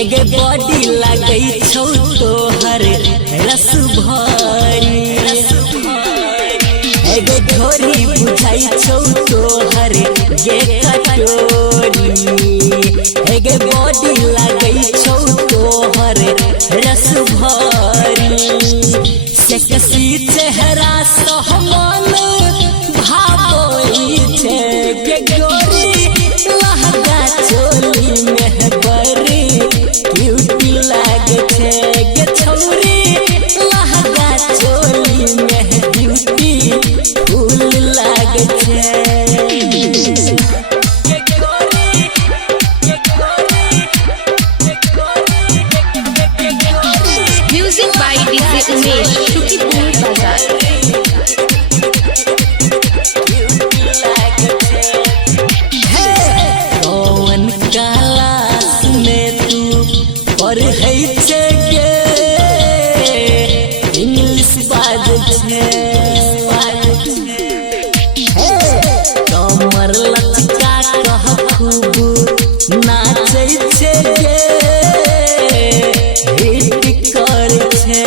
एगे body लगे छौ तोहर रस भरी एगे ढोरी बुझाई छौ तोहर गे कटोरी एगे बॉडी लगे छौ तोहर रस भरी सेक्सी चेहरा सहमान भावई छे गे गोरी लहंगा चोली में बरी क्यूटी लागे छे गे छौरी लहंगा चोली में ब्यूटी फूल लागे छे। Music by DJ Umesh Shukipur Bazar. कौन क्लास में तू पढ़ै छे गे इंग्लिश बाजै छे कमर लचका कह खूब नाचै छे गे हिट कर छे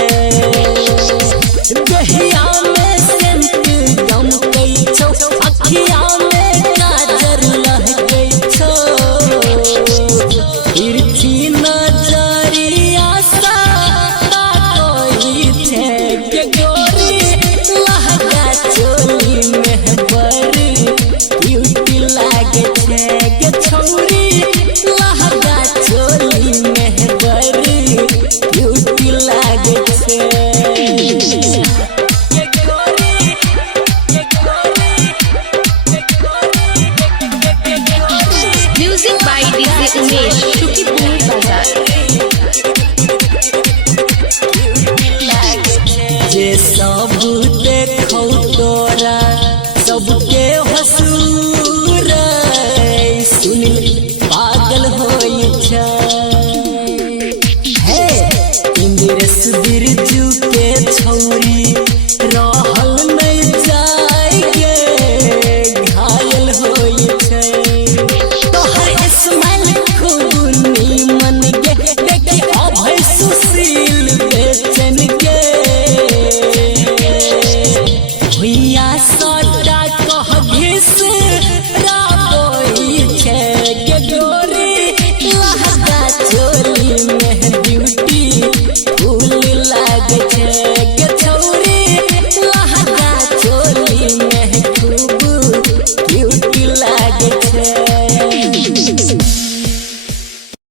दहिया में सेंट गमकै छौ अखिया में काजर लहकै छौ तिरछी नजरिया सा कोई छे गे गोरी लहंगा चोली में बरी क्यूटी लागे छे गे छौरी लहंगा चोली में बरी क्यूटी लागे छे। Music by DJ Umesh Shukipur Bazar. जे सब देखौ तोरा सबके हसूर सुनिल पागल होई छै हे इंद्रेश बिरद